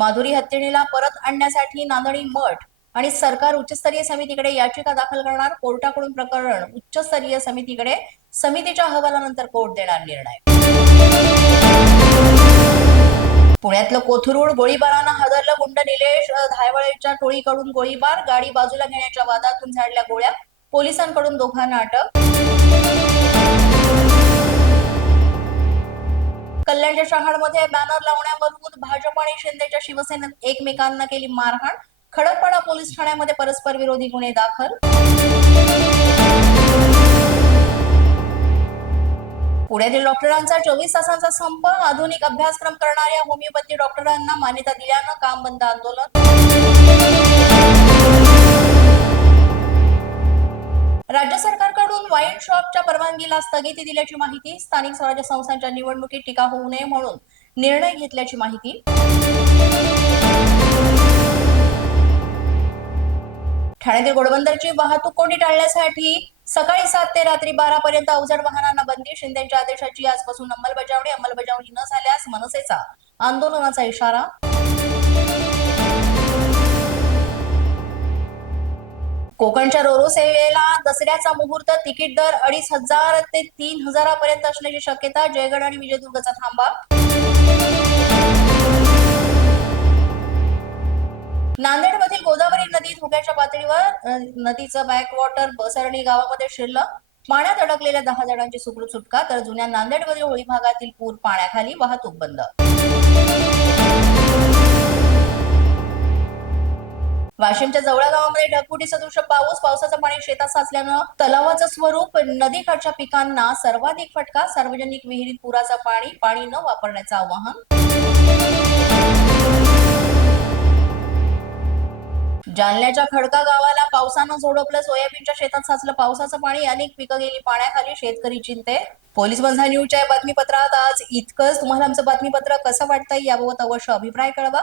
माधुरी हत्तीणीला परत आणण्यासाठी नांदणी मठ आणि सरकार उच्चस्तरीय समितीकडे याचिका दाखल करणार. कोर्टाकडून प्रकरण उच्चस्तरीय समितीकडे. समितीच्या अहवालानंतर कोर्ट देणार निर्णय. पुण्यातलं कोथरूड गोळीबारानं हादरलं गुंड निलेश धायवळेच्या टोळीकडून गोळीबार गाडी बाजूला घेण्याच्या वादातून झाडल्या गोळ्या. पोलिसांकडून दोघांना अटक. कल्याणच्या शहाडमध्ये बॅनर लावण्यावरून भाजप आणि शिंदेच्या शिवसेनेत एकमेकांना केली मारहाण. खडकपाडा पोलीस ठाण्यामध्ये परस्पर विरोधी गुन्हे दाखल. पुण्यातील डॉक्टरांचा चोवीस तासांचा संप आधुनिक अभ्यासक्रम करणाऱ्या होमिओपॅथी डॉक्टरांना मान्यता दिल्यानं काम बंद आंदोलन. शॉपच्या परवानगीला स्थगिती दिल्याची माहिती स्थानिक स्वराज्य संस्थांच्या निवडणुकीत टीका होऊ नये म्हणून निर्णय घेतल्याची माहिती. ठाण्यातील घोडबंदरची वाहतूक कोंडी टाळण्यासाठी सकाळी सात ते रात्री बारा पर्यंत अवजड वाहनांना बंदी शिंदेच्या आदेशाची आजपासून अंमलबजावणी अंमलबजावणी न झाल्यास मनसेचा आंदोलनाचा इशारा कोकणच्या रोरो सेवेला दसऱ्याचा मुहूर्त तिकीट दर अडीच हजार ते तीन हजारापर्यंत असण्याची शक्यता जयगड आणि विजयदुर्गचा थांबा. नांदेडमधील गोदावरी नदी धोक्याच्या पातळीवर नदीचं बॅकवॉटर बसरणी गावामध्ये शिरलं. पाण्यात अडकलेल्या दहा जणांची सुखरूप सुटका तर जुन्या नांदेडमधील होळी भागातील पूर पाण्याखाली वाहतूक बंद. वाशिमच्या जवळ गावामध्ये ढगफुटी सदृश पाऊस पावसाचं पाणी शेतात साचल्यानं तलावाचं स्वरूप नदीकाठच्या पिकांना सर्वाधिक फटका सार्वजनिक विहिरीत पुराचं पाणी पाणी न वापरण्याचं आवाहन. जालन्याच्या खडका गावाला पावसानं झोडपलं सोयाबीनच्या शेतात साचलं पावसाचं पाणी अनेक पिकं गेली पाण्याखाली शेतकरी चिंते पोलीस बंधा न्यूजच्या बातमीपत्रात आज इतकंच. तुम्हाला आमचं बातमीपत्र कसं वाटतंय याबाबत अवश्य अभिप्राय कळवा.